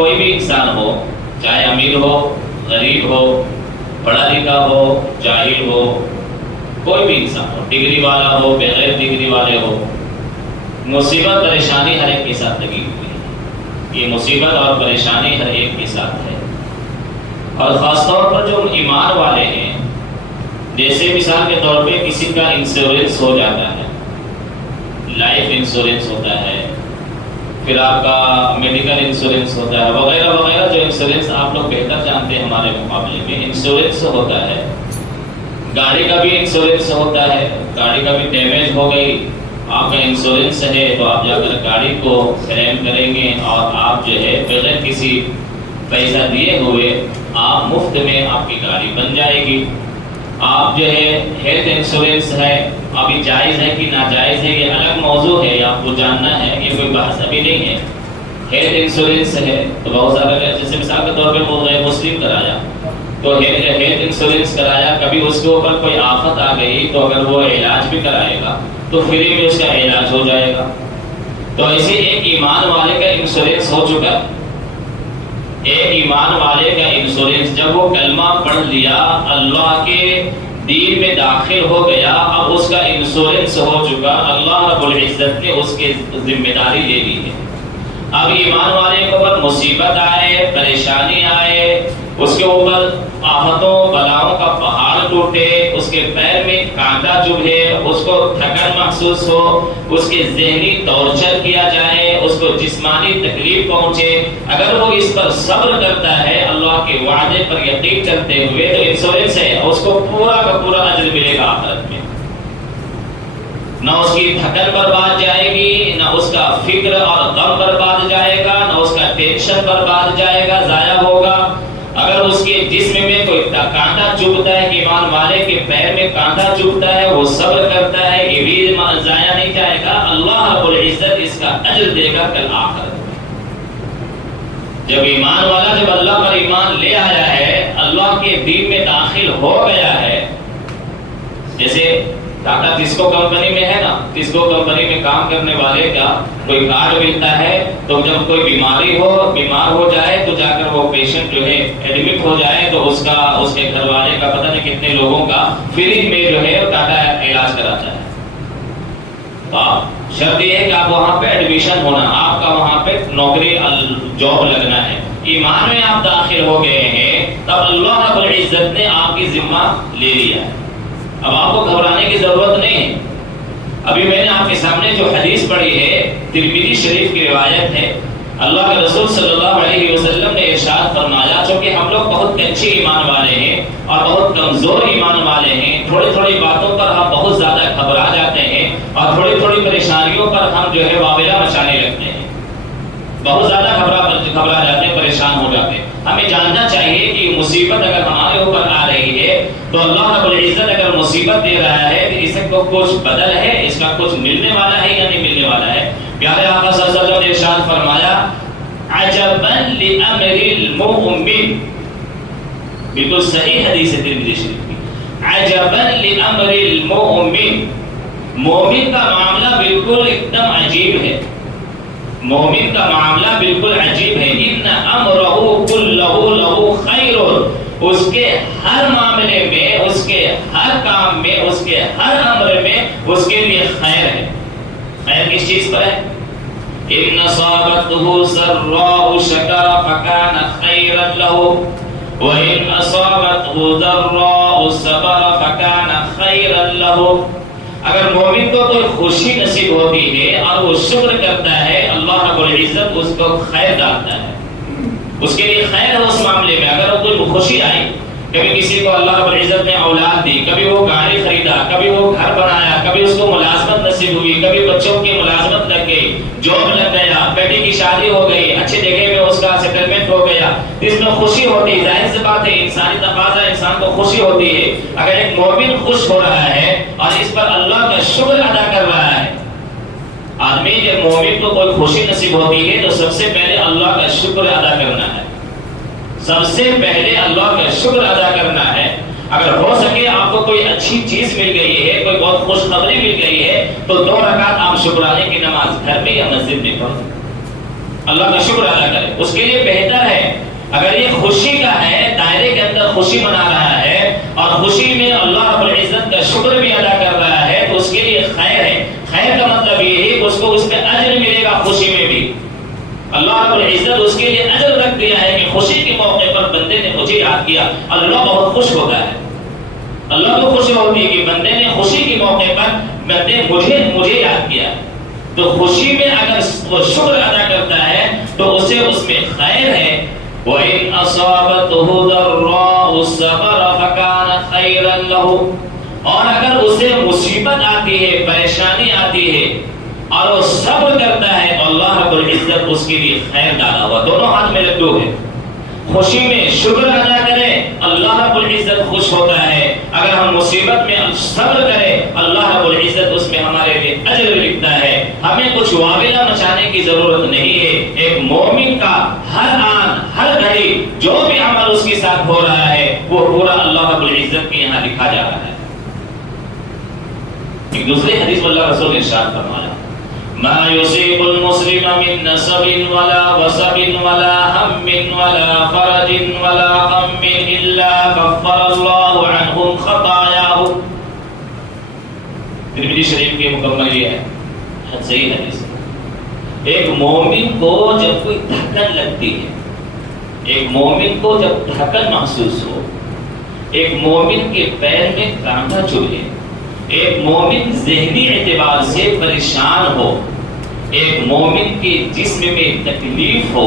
کوئی بھی انسان ہو، چاہے امیر ہو، غریب ہو، پڑھا لکھا ہو، جاہل ہو، کوئی بھی انسان ہو، ڈگری والا ہو، بغیر ڈگری والے ہو، مصیبت پریشانی ہر ایک کے ساتھ لگی ہوئی ہے۔ یہ مصیبت اور پریشانی ہر ایک کے ساتھ ہے، اور خاص طور پر جو ایمان والے ہیں، جیسے مثال کے طور پہ کسی کا انشورنس ہو جاتا ہے، لائف انشورنس ہوتا ہے، پھر آپ کا میڈیکل انشورنس ہوتا ہے، وغیرہ وغیرہ، جو انشورنس آپ لوگ بہتر جانتے ہیں ہمارے مقابلے میں، انشورنس ہوتا ہے۔ گاڑی کا بھی انشورنس ہوتا ہے، گاڑی کا بھی ڈیمیج ہو گئی، آپ کا انشورنس ہے تو آپ جا کر گاڑی کو کلیم کریں گے، اور آپ جو ہے بغیر کسی پیسہ دیے ہوئے آپ مفت میں آپ کی گاڑی بن جائے گی۔ آپ جو ہے ہیلتھ انشورنس ہے، ابھی جائز ہے کہ ناجائز ہے یہ الگ موضوع ہے، آپ کو جاننا ہے، یہ کوئی بحث ابھی نہیں ہے۔ ہیلتھ انشورنس ہے تو بہت زیادہ، جیسے مثال کے طور پہ وہ غیر مسلم کرایا تو ہیلتھ انشورنس کرایا، کبھی اس کے اوپر کوئی آفت آ گئی تو اگر وہ علاج بھی کرائے گا تو فری میں اس کا علاج ہو جائے گا۔ تو ایسے ایک ایمان والے کا انشورنس ہو چکا، ایک ایمان والے کا انشورنس جب وہ کلمہ پڑھ لیا، اللہ کے دین میں داخل ہو گیا، اب اس کا انشورنس ہو چکا، اللہ رب العزت نے اس کی ذمہ داری لے لی ہے۔ اب ایمان والے کے اوپر مصیبت آئے، پریشانی آئے، اس کے اوپر آفتوں بلاؤں کا پہاڑ ٹوٹے، اس کے پیر میں کانٹا چبھے، اس کو تھکن محسوس ہو، اس کے ذہنی ٹارچر کیا جائے، اس کو جسمانی تکلیف پہنچے، اگر وہ اس پر صبر کرتا ہے اللہ کے وعدے پر یقین کرتے ہوئے، تو انشورنس ہے، اس کو پورا کا پورا اجر ملے گا آخرت میں۔ نہ اس کی تھکن برباد جائے گی، نہ اس کا فکر اور غم برباد جائے گا، نہ اس کا ٹینشن برباد جائے گا، ضائع ہوگا۔ اگر اس کے جسم میں کوئی کانٹا چبھتا ہے، کہ ایمان والے کے پیر میں کانٹا چبھتا ہے، وہ صبر کرتا ہے، یہ بھی ضائع نہیں جائے گا، اللہ رب العزت اس کا اجر دے گا کل آخرت میں۔ جب ایمان والا جب اللہ پر ایمان لے آیا ہے، اللہ کے دین میں داخل ہو گیا ہے، جیسے ٹاٹا ٹسکو کمپنی میں ہے نا، ٹسکو کمپنی میں کام کرنے والے کا کوئی کارڈ ملتا ہے، تو جب کوئی بیماری ہو، بیمار ہو جائے تو جا کر وہ پیشنٹ جو ہے ایڈمٹ ہو جائے تو اس کے گھر والے کا پتہ نہیں کتنے لوگوں کا فری میں جو ہے ٹاٹا علاج کراتا ہے۔ شرط یہ ہے کہ آپ وہاں پہ ایڈمیشن ہونا، آپ کا وہاں پہ نوکری جاب لگنا ہے۔ ایمان میں آپ داخل ہو گئے ہیں، تب اللہ رب العزت نے آپ کی ذمہ لے لیا ہے، اب آپ کو گھبرانے کی ضرورت نہیں ہے۔ ابھی میں نے آپ کے سامنے جو حدیث پڑھی ہے، ترمذی شریف کی روایت ہے، اللہ کے رسول صلی اللہ علیہ وسلم نے ارشاد فرمایا، چونکہ ہم لوگ بہت کچے ایمان والے ہیں اور بہت کمزور ایمان والے ہیں، تھوڑی تھوڑی باتوں پر ہم بہت زیادہ گھبرا جاتے ہیں، اور تھوڑی تھوڑی پریشانیوں پر ہم جو ہے واویلا مچانے لگتے ہیں، بہت زیادہ گھبرا جاتے ہیں، پریشان ہو جاتے ہیں۔ ہمیں جاننا چاہیے کہ مصیبت اگر ہمارے اوپر آ رہی ہے تو اللہ رب العزت اگر مصیبت دے رہا ہے تو اس کو کچھ بدل ہے، اس کا کچھ ملنے والا ہے یا نہیں ملنے والا ہے۔ پیارے آقا صلی اللہ علیہ وسلم نے ارشاد فرمایا، عجبا لامر المؤمن، بالکل صحیح حدیث ہے ترمذی شریف کی، عجبا لامر المؤمن، مومن کا معاملہ بالکل ایک دم عجیب ہے، مومن کا معاملہ بالکل عجیب ہے، ان امرہ کلہ لہ خیر، اس کے ہر معاملے میں، اس کے ہر کام میں، اس کے ہر امر میں اس کے لیے خیر ہے۔ خیر کس چیز پر ہے؟ ان اصابته سراء شکر فکان خیرا له وان اصابته ضراء صبر فکان خیرا له۔ اگر مومن کو کوئی خوشی نصیب ہوتی ہے اور وہ شکر کرتا ہے، اللہ رب العزت اس کو خیر ڈالتا ہے، اس کے لیے خیر ہے اس معاملے میں۔ اگر وہ کوئی خوشی آئی، کبھی کسی کو اللہ رب العزت نے اولاد دی، کبھی وہ گاڑی خریدا، کبھی وہ گھر بنایا، کبھی اس کو ملازمت نصیب ہوئی، کبھی بچوں کی ملازمت لگ گئی، جاب لگ گیا، بیٹی کی شادی ہو گئی، اچھی جگہ میں اس کا سیٹلمنٹ ہو گیا، اس میں خوشی ہوتی ہے۔ ظاہر سی بات ہے، انسانی تقاضا انسان کو خوشی ہوتی ہے۔ اگر ایک مومن خوش ہو رہا ہے اور اس پر اللہ کا شکر ادا کر رہا ہے، آدمی جب مومن کو کوئی خوشی نصیب ہوتی ہے تو سب سے پہلے اللہ کا شکر ادا کرنا ہے، سب سے پہلے اللہ کا شکر ادا کرنا ہے۔ اگر ہو سکے آپ کو کوئی اچھی چیز مل گئی ہے، کوئی بہت خوشخبری مل گئی ہے، تو 2 رکعت آپ شکرانے کی نماز گھر میں یا مسجد میں پڑھیں، اللہ کا شکر ادا کریں۔ اس کے لیے بہتر اگر یہ خوشی کا ہے، دائرے کے اندر خوشی منا رہا ہے اور خوشی میں اللہ رب العزت کا شکر بھی ادا کر رہا ہے تو اس کے لیے خیر ہے۔ خیر کا مطلب یہ ہے کہ اس کو اس پہ اجر ملے گا خوشی میں بھی۔ اللہ رب العزت اس کے لیے اجر رکھ دیا ہے کہ خوشی کے موقع پر بندے نے مجھے یاد کیا، اللہ بہت خوش ہوتا ہے۔ اللہ کو خوشی ہوتی ہے کہ بندے نے خوشی کے موقع پر بندے مجھے یاد کیا۔ تو خوشی میں اگر وہ شکر ادا کرتا ہے تو اسے اس میں خیر ہے۔ وَإِنْ أَصَابَتْهُ ضَرَّاءُ صَبَرَ فَكَانَ خَيْرًا لَهُ، اور اگر اسے مصیبت آتی ہے، پریشانی آتی ہے اور وہ صبر کرتا ہے تو اللہ رب العزت اس کے لیے خیر ڈالا ہوا۔ دونوں ہاتھ میں لڈو ہے۔ خوشی میں شکر ادا کریں اللہ رب العزت خوش ہوتا ہے، اگر ہم مصیبت میں صبر کریں اللہ رب العزت اس میں ہمارے لیے اجر لکھتا ہے۔ ہمیں کچھ واویلا مچانے کی ضرورت نہیں ہے۔ ایک مومن کا ہر آن ہر گھڑی جو بھی عمل اس کے ساتھ ہو رہا ہے وہ پورا اللہ رب العزت کے یہاں لکھا جا رہا ہے۔ ایک دوسرے حدیث میں اللہ رسول نے ارشاد فرمایا، ما يصيب المسلم من نصب ولا وصب ولا هم ولا فرج ولا غم إلا كفر الله عنهم خطاياه۔ ترمذی شریف کے مکمل یہ ہے صحیح حدیث۔ ایک مومن کو جب کوئی دھکن لگتی ہے، ایک مومن کو جب دھکن محسوس ہو، ایک مومن کے پیر میں کانٹا چبھے، ایک مومن ذہنی اعتبار سے پریشان ہو، ایک مومن کے جسم میں تکلیف ہو،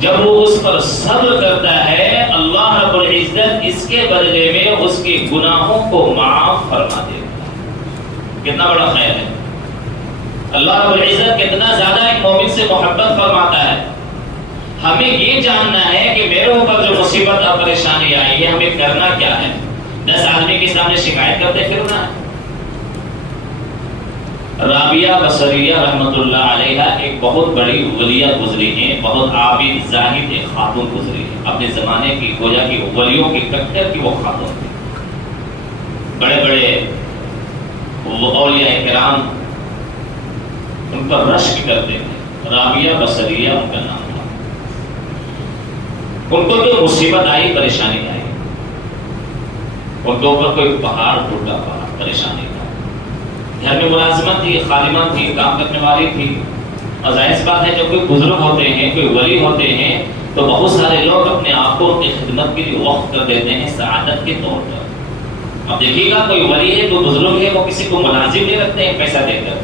جب وہ اس پر صبر کرتا ہے اللہ رب العزت اس کے بدلے میں اس کے گناہوں کو معاف فرما دیتا ہے۔ کتنا بڑا خیر ہے! اللہ رب العزت کتنا زیادہ ایک مومن سے محبت فرماتا ہے۔ ہمیں یہ جاننا ہے کہ میرے اوپر جو مصیبت اور پریشانی آئی ہے ہمیں کرنا کیا ہے۔ 10 آدمی کے سامنے شکایت کرتے پھرنا ہے۔ رابعہ بصریہ رحمت اللہ علیہ ایک بہت بڑی ولیہ گزری ہیں، بہت عابد زاہد ایک خاتون گزری ہیں، اپنے زمانے کی گویا کی ولیوں کی کٹر کی وہ خاتون تھی۔ بڑے بڑے اولیاء کرام ان پر رشک کرتے تھے۔ رابعہ بصریہ ان کا نام تھا۔ ان کو جو مصیبت آئی، پریشانی آئی، ان کے اوپر کوئی پہاڑ ٹوٹا پڑا، پریشانی کا، گھر میں ملازمت تھی، خادمہ تھی، کام کرنے والی تھی، اور ظاہر سی بات ہے جب کوئی بزرگ ہوتے ہیں، کوئی ولی ہوتے ہیں تو بہت سارے لوگ اپنے آپ کو ان کی خدمت کے لیے وقف کر دیتے ہیں سعادت کے طور پر۔ اب دیکھیے گا کوئی ولی ہے، کوئی بزرگ ہے، وہ کسی کو ملازم نہیں رکھتے ہیں پیسہ دے کر،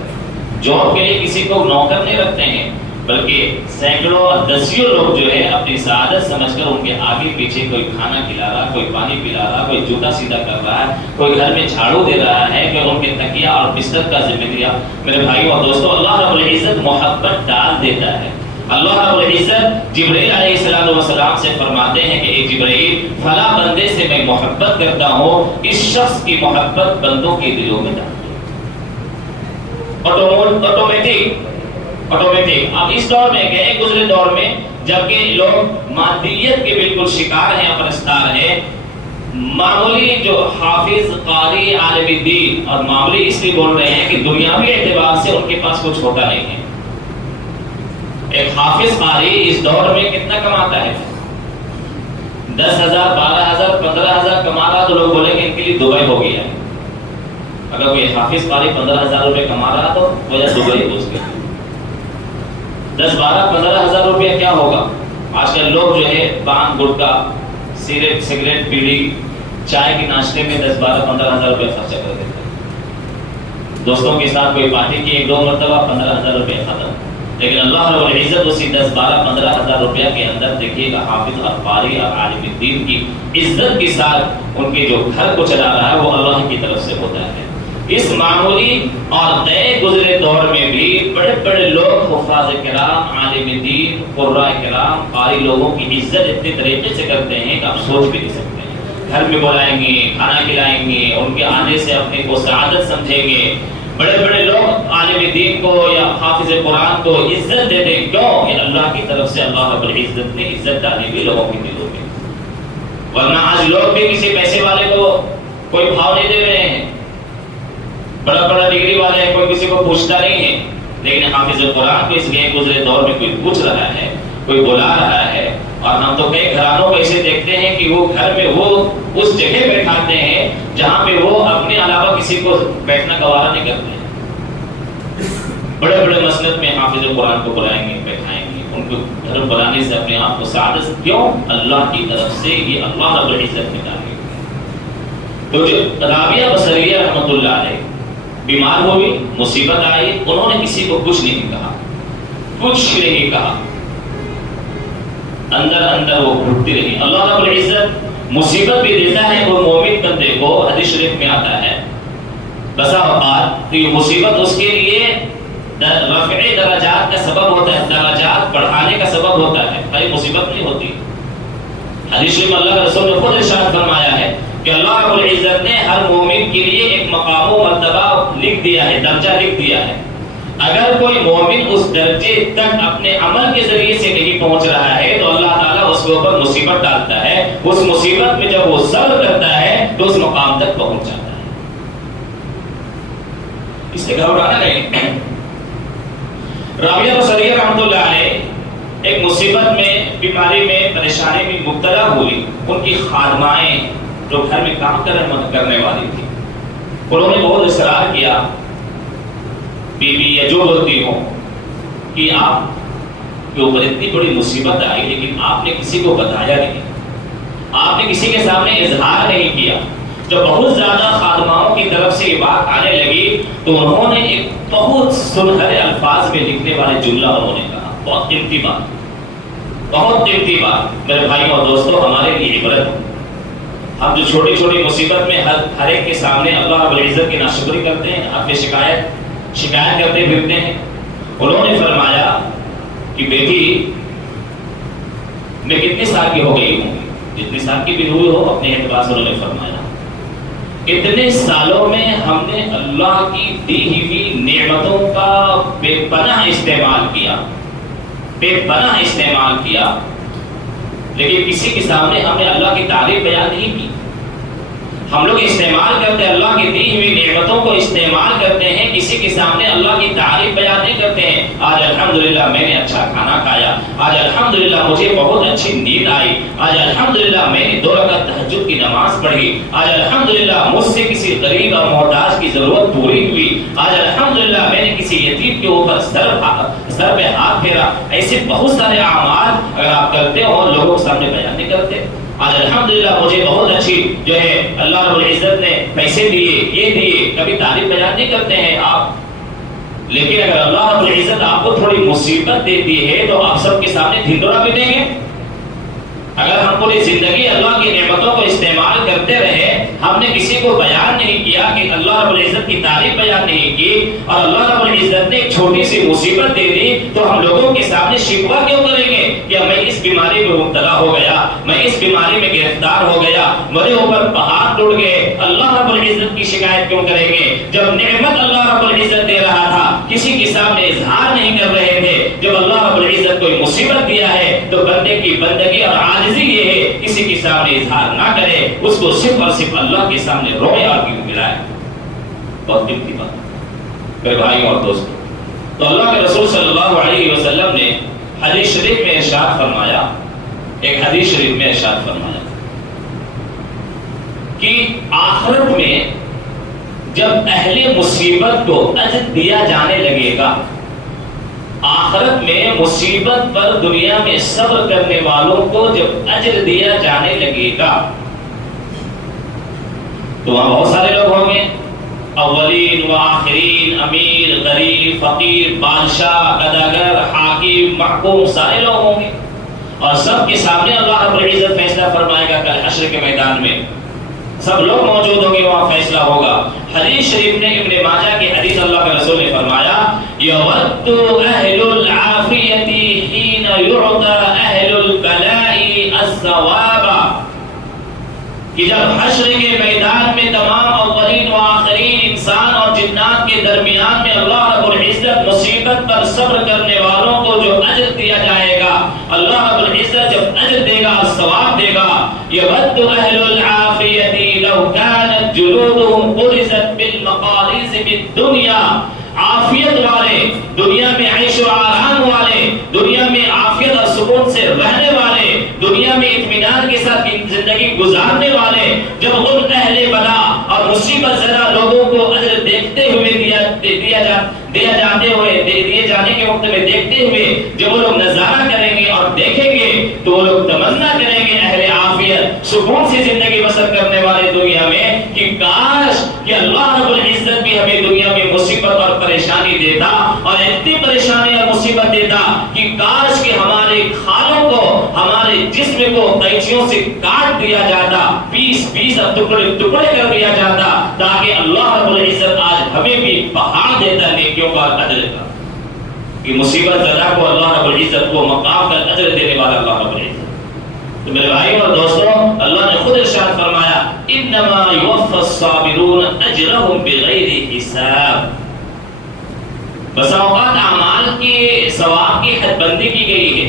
جاب کے لیے کسی کو نوکر نہیں رکھتے ہیں، بلکہ سینکڑوں اور دسیوں لوگ جو ہے اپنی سعادت سمجھ کر ان کے آگے پیچھے کوئی کھانا کھلا رہا، کوئی پانی پلا رہا، کوئی جوتا سیدھا کر رہا ہے، کوئی گھر میں جھاڑو دے رہا ہے، کہ ان کے تکیہ اور بستر کا ذمہ دیا۔ میرے بھائیوں اور دوستوں، اللہ رب العزت محبت ڈال دیتا ہے۔ اللہ رب العزت جبرائیل علیہ السلام سے فرماتے ہیں کہ اے جبرائیل، فلاں بندے سے میں محبت کرتا ہوں، اس شخص کی محبت بندوں کے دلوں میں ڈال دو۔ آٹومیٹک۔ اب اس دور میں گئے گزرے دور میں جبکہ لوگ مادیت کے بالکل شکار ہیں، پرستار ہیں، معمولی جو حافظ قاری عالم دین، اور معمولی اس لیے بول رہے ہیں کہ دنیاوی اعتبار سے ان کے پاس کچھ ہوتا نہیں ہے۔ ایک حافظ قاری اس دور میں کتنا کماتا ہے؟ 10,000 12,000 15,000 کما رہا تو لوگ بولیں گے ان کے لیے دبئی ہو گیا ہے۔ اگر کوئی حافظ قاری 15,000 روپے کما رہا تو وہ دبئی پہنچ گیا۔ 10 12 15,000 روپیہ کیا ہوگا؟ آج کل لوگ جو ہے پان گٹکا سگریٹ بیڑی چائے کے ناشتے میں 10 12 15,000 روپے خرچہ کر دیتے ہیں۔ دوستوں کے ساتھ کوئی پارٹی کی 1 2 مرتبہ 15,000 روپے ختم۔ لیکن اللہ رب العزت اسی 10 12 15,000 روپیہ کے اندر دیکھیے گا حافظ اور قاری اور عالم دین کی عزت کے ساتھ ان کے جو گھر کو چلا رہا ہے وہ اللہ کی طرف سے ہوتا ہے۔ اس معمولی اور گئے گزرے دور میں بھی بڑے بڑے لوگ حفاظ کرام، عالم دین، قراء کرام، قاری لوگوں کی عزت اتنے طریقے سے کرتے ہیں کہ آپ سوچ بھی نہیں سکتے ہیں۔ گھر میں بلائیں گے، کھانا کھلائیں گے، ان کے آنے سے اپنے کو سعادت سمجھیں گے۔ بڑے بڑے لوگ عالم دین کو یا حافظ قرآن کو عزت دیتے ہیں، کیوں؟ کہ اللہ کی طرف سے اللہ رب العزت نے عزت ڈالی ہوئی لوگوں کے دلوں میں۔ ورنہ آج لوگ بھی کسی پیسے والے کو کوئی بھاؤ نہیں دے رہے ہیں، بڑا بڑا ڈگری والے ہیں، کوئی کسی کو پوچھتا نہیں ہے، لیکن حافظ قرآن کو اس گئے گزرے دور میں کوئی پوچھ رہا ہے، کوئی بلا رہا ہے، اور ہم تو تو کئی گھرانوں کو ایسے دیکھتے ہیں کہ وہ گھر میں وہ اس جگہ بیٹھاتے ہیں جہاں پہ وہ اپنے علاوہ کسی کو بیٹھنا گوارا نہیں کرتے ہیں. بڑے بڑے مسجد میں حافظ قرآن کو بلائیں گے، بیٹھائیں گے، ان کو گھر بلانے سے اپنے آپ کو سعادت، کیوں؟ اللہ کی طرف سے یہ اللہ رب العزت نے ڈالی. تو جو رابعہ بصریہ رحمۃ اللہ علیہ بیمار ہوئی، مصیبت آئی، انہوں نے کسی کو کچھ نہیں کہا، کچھ نہیں کہا، اندر اندر وہ گھٹتی رہی. اللہ رب العزت مصیبت بھی دیتا ہے وہ مومن بندے کو. حدیث شریف میں آتا ہے بسا اوقات یہ مصیبت اس کے لیے رفع درجات کا سبب ہوتا ہے، درجات بڑھانے کا سبب ہوتا ہے، کوئی مصیبت نہیں ہوتی. حدیث شریف اللہ کے رسول نے خود ارشاد فرمایا ہے کہ اللہ رب العزت نے ہر مومن کے لیے ایک مقام و مرتبہ لکھ دیا ہے، درجہ لکھ دیا ہے. اگر کوئی مومن اس درجے تک اپنے عمل کے ذریعے سے نہیں پہنچ رہا ہے تو اللہ تعالیٰ اس کے اوپر مصیبت ڈالتا ہے. اس مصیبت میں جب وہ صبر کرتا ہے تو اس مقام تک پہنچ جاتا ہے. اس سے گھبرانا نہیں. رابعہ بصریہ رحمۃ اللہ علیہ ایک مصیبت میں، بیماری میں، پریشانی میں مبتلا ہوئی. ان کی خادمائیں جو گھر میں کام کرنے والی تھی، انہوں نے بہت اصرار کیا، بیوی یا جو ہوتی ہو، کہ آپ کے اوپر اتنی بڑی مصیبت آئی لیکن آپ نے کسی کو بتایا نہیں، آپ نے کسی کے سامنے اظہار نہیں کیا. جب بہت زیادہ خادماؤں کی طرف سے یہ بات آنے لگی تو انہوں نے ایک بہت سنہرے الفاظ میں لکھنے والے جملہ انہوں نے کہا، بہت قیمتی بات، بہت قیمتی بات. میرے بھائیوں اور دوستوں، ہمارے لیے عبرت. ہم جو چھوٹی چھوٹی مصیبت میں ہر ایک کے سامنے اللہ رب العزت کی ناشکری کرتے ہیں، اپنی شکایت کرتے پھرتے ہیں. انہوں نے فرمایا کہ بیٹی میں کتنے سال کی ہو گئی ہوں، جتنے سال کی بھی ہوئی ہو، اپنے اعتبار سے انہوں نے فرمایا اتنے سالوں میں ہم نے اللہ کی دی ہوئی نعمتوں کا بے پناہ استعمال کیا، بے پناہ استعمال کیا، لیکن کسی کے سامنے ہم نے اللہ کی تعریف بیان نہیں کی. ہم لوگ استعمال کرتے ہیں، اللہ کی دی ہوئی نعمتوں کو استعمال کرتے ہیں، کسی کے سامنے اللہ کی تعریف بیان نہیں کرتے ہیں. آج الحمدللہ میں نے اچھا کھانا کھایا، آج الحمدللہ مجھے بہت اچھی نیند آئی، آج الحمدللہ میں نے 2 رکعت تہجد کی نماز پڑھی، آج الحمدللہ مجھ سے کسی غریب اور محتاج کی ضرورت پوری ہوئی، آج الحمدللہ میں نے کسی یتیم کے اوپر سر پہ ہاتھ پھیرا. ایسے بہت سارے اعمال اگر آپ کرتے ہو لوگوں کے سامنے بیان نہیں کرتے. آج الحمدللہ مجھے بہت اچھی جو ہے اللہ رب العزت نے پیسے دیے، یہ دیے، کبھی تعریف بیان نہیں کرتے ہیں آپ. لیکن اگر اللہ رب العزت آپ کو تھوڑی مصیبت دیتی ہے تو آپ سب کے سامنے ڈھنڈورا پیٹیں گے. اگر ہم پوری زندگی اللہ کی نعمتوں کو استعمال کرتے رہے، ہم نے کسی کو بیان نہیں کیا کہ اللہ رب العزت کی تعریف بیان نہیں کی، اور اللہ رب العزت نے ایک چھوٹی سی مصیبت دے دی تو ہم لوگوں کے سامنے شکوہ کیوں کریں گے کہ میں اس بیماری میں مبتلا ہو گیا، میں اس بیماری میں گرفتار ہو گیا، میرے اوپر پہاڑ ٹوٹ گئے. اللہ رب العزت کی شکایت کیوں کریں گے جب نعمت اللہ رب العزت دے رہا تھا، کسی کے سامنے اظہار نہیں کر رہے تھے. جب اللہ رب العزت کوئی مصیبت دیا ہے تو بندے کی بندگی اور عاجزی یہ ہے کسی کے سامنے اظہار نہ کرے، اس کو صرف اور صرف اللہ کے سامنے روئے اور گڑ گڑائے. بہت قیمتی بات میرے بھائیوں اور دوستوں. تو اللہ کے رسول صلی اللہ علیہ وسلم نے حدیث شریف میں ارشاد فرمایا، ایک حدیث شریف میں ارشاد فرمایا کہ آخرت میں جب اہل مصیبت کو اجر دیا جانے لگے گا، آخرت میں مصیبت پر دنیا میں صبر کرنے والوں کو جب اجر دیا جانے لگے گا تو وہاں بہت سارے لوگ ہوں گے، اولین و آخرین، امیر، غریب، فقیر، بادشاہ، اداگر، حاکم، محکوم، سارے لوگ ہوں گے، اور سب کے سامنے اللہ رب العزت فیصلہ فرمائے گا. کل حشر کے میدان میں سب لوگ موجود ہوں گے، وہاں فیصلہ ہوگا. حدیث شریف نے ابن ماجہ کی حدیث اللہ کے رسول نے فرمایا یود اہل العافیۃ حین یعطى اہل البلاء الثواب، کہ جب حشر کے میدان میں تمام اولین و آخرین انسان اور جنات کے درمیان میں اللہ رب العزت مصیبت پر صبر کرنے والوں کو جو اجر دیا جائے گا، اللہ رب العزت جب اجر دے گا، ثواب دے گا. یود اہل العافیۃ لو كانت جلودهم قرصت بالمقاريض بالدنيا، عافیت والے، دنیا میں عیش و آرام والے، دنیا میں عافیت اور سکون سے رہنے والے، دنیا میں اطمینان کے ساتھ زندگی گزارنے والے جب ان اہل بلا اور مصیبت زدہ لوگوں کو اجر دیکھتے ہوئے دیے جانے کے وقت میں دیکھتے ہوئے جب وہ لوگ نظارہ کریں گے اور دیکھیں گے تو وہ لوگ تمنا کریں گے اہل عافیت سکون سے زندگی بسر کرنے والے دنیا میں کہ کاش کہ اللہ رب العزت بھی ہمیں دنیا میں مصیبت اور پریشانی دیتا اور اتنی پریشانی اور مصیبت دیتا کہ کاش کہ ہمارے کھالوں کو ہمارے جسم کو قینچیوں سے کاٹ دیا جاتا پیس اور ٹکڑے کر دیا جاتا تاکہ اللہ رب العزت آج ہمیں بھی پہاڑ دیتا نیکیوں کا اجر کا کہ مصیبت زدہ کو اللہ رب العزت کو مقام کا اجر دینے والا اللہ رب العزت. تو میرے بھائیوں اور دوستوں اللہ نے خود ارشاد فرمایا انما یوفی الصابرون اجرهم بغیر حساب. بس اوقات اعمال کے ثواب کی حد بندی کی گئی ہے.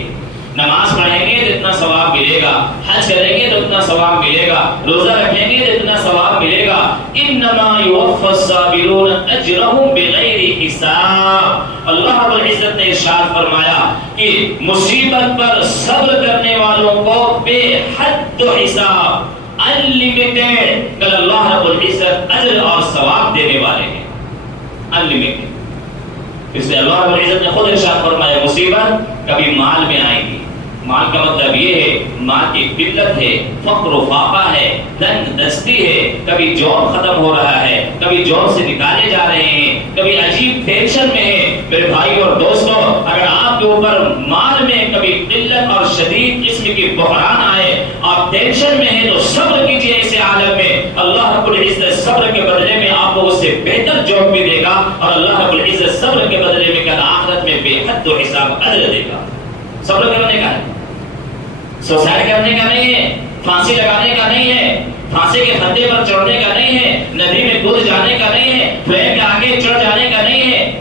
نماز پڑھیں گے تو اتنا ثواب ملے گا, حج کریں گے تو اتنا ثواب ملے گا, روزہ رکھیں گے تو اتنا ثواب ملے گا. انما یوفی الصابرون اجرهم بغیر حساب. اللہ رب العزت نے ارشاد فرمایا کہ مصیبت پر صبر کرنے والوں کو بے حد و حساب انلیمیٹڈ کل اللہ رب العزت اجر اور ثواب دینے والے ہیں. انلیمیٹڈ. اس لیے اللہ رب العزت نے خود ارشاد فرمایا مصیبت کبھی مال میں آئے گی. مال کا مطلب یہ ہے مال کی قلت ہے, فقر و فاقہ ہے, تنگ دستی ہے, کبھی جاب ختم ہو رہا ہے, کبھی جاب سے نکالے جا رہے ہیں, کبھی عجیب ٹینشن میں ہے. میرے بھائی اور دوستوں اگر آپ کے اوپر مال میں کبھی قلت اور شدید قسم کی بحران آئے آپ ٹینشن میں ہیں تو صبر کیجئے. ایسے عالم میں اللہ رب العزت صبر کے بدلے میں آپ کو اس سے بہتر جاب بھی دے گا اور اللہ رب العزت صبر کے بدلے میں کل آخرت میں بے حد و حساب اجر دے گا. صبر کرنے کا ہے, سوسائڈ کرنے کا نہیں ہے, پھانسی لگانے کا نہیں ہے, پھانسی کے پھندے پر چڑھنے کا نہیں ہے, ندی میں کود جانے کا نہیں ہے, فلیم کے آگے چڑھ جانے کا نہیں ہے.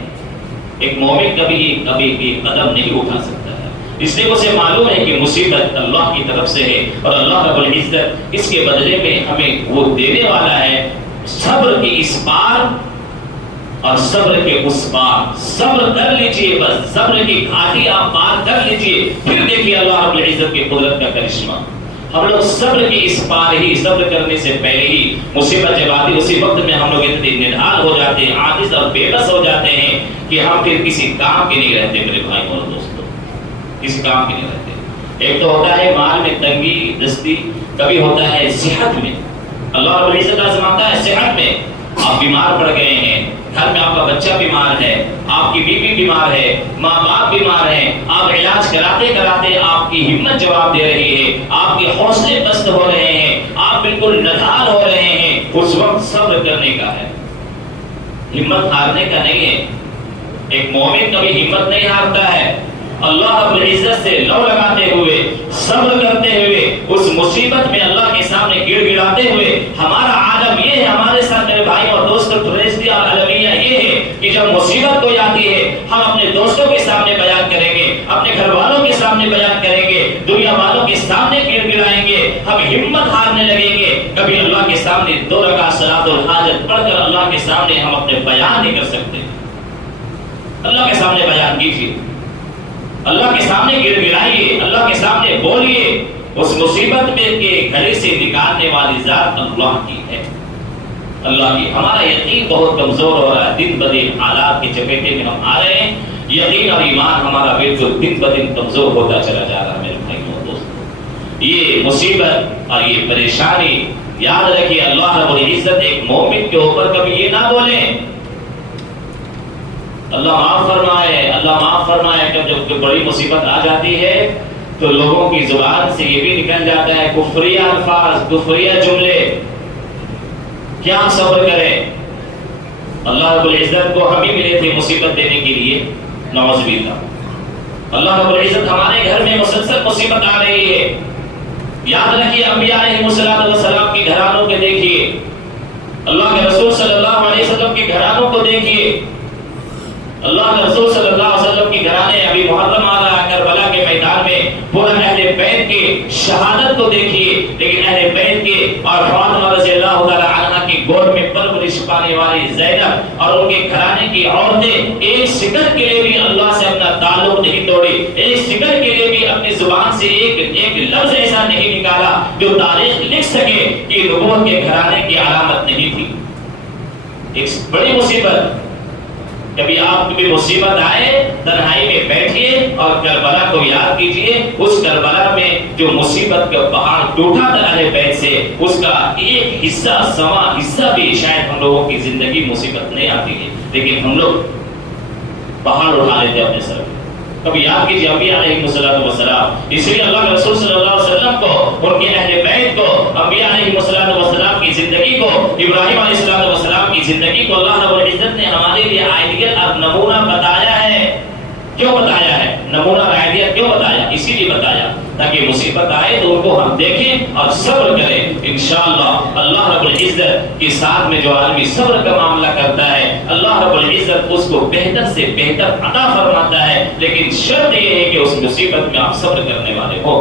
ایک مومن کبھی بھی قدم نہیں اٹھا سکتا ہے. اس لیے اسے معلوم ہے کہ مصیبت اللہ کی طرف سے ہے اور اللہ رب العزت اس کے بدلے میں ہمیں وہ دینے والا ہے صبر کی اس پار اور صبر کے اس پار. صبر کر لیجئے, بس صبر کی گھاٹی آپ پار کر لیجئے, پھر دیکھیے اللہ رب العزت کی قدرت کا کرشمہ. ہم لوگ صبر کی اس پار ہی, صبر کرنے سے پہلے ہی مصیبت جب آتی اسی وقت میں ہم لوگ اتنے نڈھال ہو جاتے ہیں, عاجز اور بے بس ہو جاتے ہیں کہ ہم پھر کسی کام کے نہیں رہتے. میرے بھائی اور دوستوں کسی کام کے نہیں رہتے. ایک تو ہوتا ہے مال میں تنگی دستی, کبھی ہوتا ہے صحت میں. اللہ رب العزت آزماتا ہے صحت میں. آپ بیمار پڑ گئے ہیں, گھر میں آپ کا بچہ بیمار ہے, آپ کی بیوی بیمار ہے, ماں باپ بیمار ہیں, آپ علاج کراتے کراتے آپ کی ہمت جواب دے رہی ہے, آپ کے حوصلے پست ہو رہے ہیں, آپ بالکل نڈھال ہو رہے ہیں. اس وقت صبر کرنے کا ہے, ہمت ہارنے کا نہیں ہے. ایک مومن کبھی ہمت نہیں ہارتا ہے. اللہ رب العزت سے لو لگاتے ہوئے صبر کرتے ہوئے اس مصیبت میں اللہ کے سامنے گڑ گڑاتے ہوئے. ہمارا عالم یہ ہے, ہمارے ساتھ میرے بھائی اور دوستوں ٹریجڈی اور المیہ یہ ہے کہ جب مصیبت کوئی آتی ہے ہم اپنے دوستوں کے سامنے بیان کریں گے, اپنے گھر والوں کے سامنے بیان کریں گے, دنیا والوں کے سامنے گڑ گڑائیں گے, ہم ہمت ہارنے لگیں گے. کبھی اللہ کے سامنے 2 رکعت صلاۃ الحاجت پڑھ کر اللہ کے سامنے ہم اپنے بیان نہیں کر سکتے. اللہ کے سامنے بیان کیجیے, اللہ کے سامنے گڑ گڑائیے, اللہ کے سامنے بولیے. اس مصیبت میں کے گھڑے سے نکالنے والی ذات اللہ کی ہے, اللہ کی. ہمارا یقین بہت کمزور ہو رہا ہے, دن بدن حالات کی چپیٹے میں ہم آ رہے ہیں. یقین اور ایمان ہمارا بالکل دن بدن کمزور ہوتا چلا جا رہا ہے. میرے بھائیوں اور دوستوں یہ مصیبت اور یہ پریشانی یاد رکھیے اللہ رب العزت ایک مومن کے اوپر کبھی یہ نہ بولیں اللہ معاف فرمائے, اللہ معاف فرمائے. جب بڑی مصیبت آ جاتی ہے تو لوگوں کی زبان سے یہ بھی نکل جاتا ہے کفریہ الفاظ, کفریہ جملے. کیا صبر کریں؟ اللہ رب العزت کو ہم ہی ملے تھے مصیبت دینے کے لیے, نعوذ باللہ. اللہ رب العزت ہمارے گھر میں مسلسل مصیبت آ رہی ہے. یاد رکھیے انبیاء علیہ السلام کے گھرانوں کے دیکھیے, اللہ کے رسول صلی اللہ علیہ وسلم کے گھرانوں کو دیکھیے. اللہ کے رسول صلی اللہ علیہ وسلم کی گھرانے ابھی محرم آ رہا ہے کربلا کے میدان میں، پورا اہل بیت کے شہادت کو دیکھیے، لیکن اہل بیت کے اور فاطمہ رضی اللہ تعالی عنہا کی گود میں پرورش پانے والی زینب اور ان کے گھرانے کی عورتیں ایک سکند کے لیے بھی اللہ سے اپنا تعلق نہیں توڑی، ایک سکند کے لیے بھی اپنی زبان سے ایک لفظ ایسا نہیں نکالا جو تاریخ لکھ سکے کہ نبوت کے گھرانے کی علامت نہیں تھی۔ ایک بڑی مصیبت، کبھی آپ بھی مصیبت آئے تنہائی میں بیٹھیے اور کربلا کو یاد کیجئے، اس کربلا میں جو مصیبت کا پہاڑ ٹوٹا تھا اہل بیت سے، اس کا ایک حصہ سوا حصہ بھی شاید ہم لوگوں کی زندگی مصیبت نہیں آتی ہے، لیکن ہم لوگ پہاڑ اٹھا لیتے اپنے سر میں۔ کبھی یاد کیجئے انبیاء علیہ السلام، اس لیے اللہ کے رسول صلی اللہ علیہ وسلم کو، ان کے اہل بیت کو، انبیاء علیہ السلام کی زندگی کو، ابراہیم علیہ السلام کی زندگی کو اللہ رب العزت نے ہمارے لیے آئیڈیل اور نمونہ بتایا ہے۔ کیوں بتایا ہے؟ نمونہ اور آئیڈیل کیوں بتایا؟ اسی لیے بتایا تاکہ مصیبت آئے تو ان کو ہم دیکھیں اور صبر کریں۔ انشاءاللہ اللہ رب العزت کے ساتھ میں جو آدمی صبر کا معاملہ کرتا ہے، اللہ رب العزت اس کو بہتر سے بہتر عطا فرماتا ہے، لیکن شرط یہ ہے کہ اس مصیبت میں آپ صبر کرنے والے ہو۔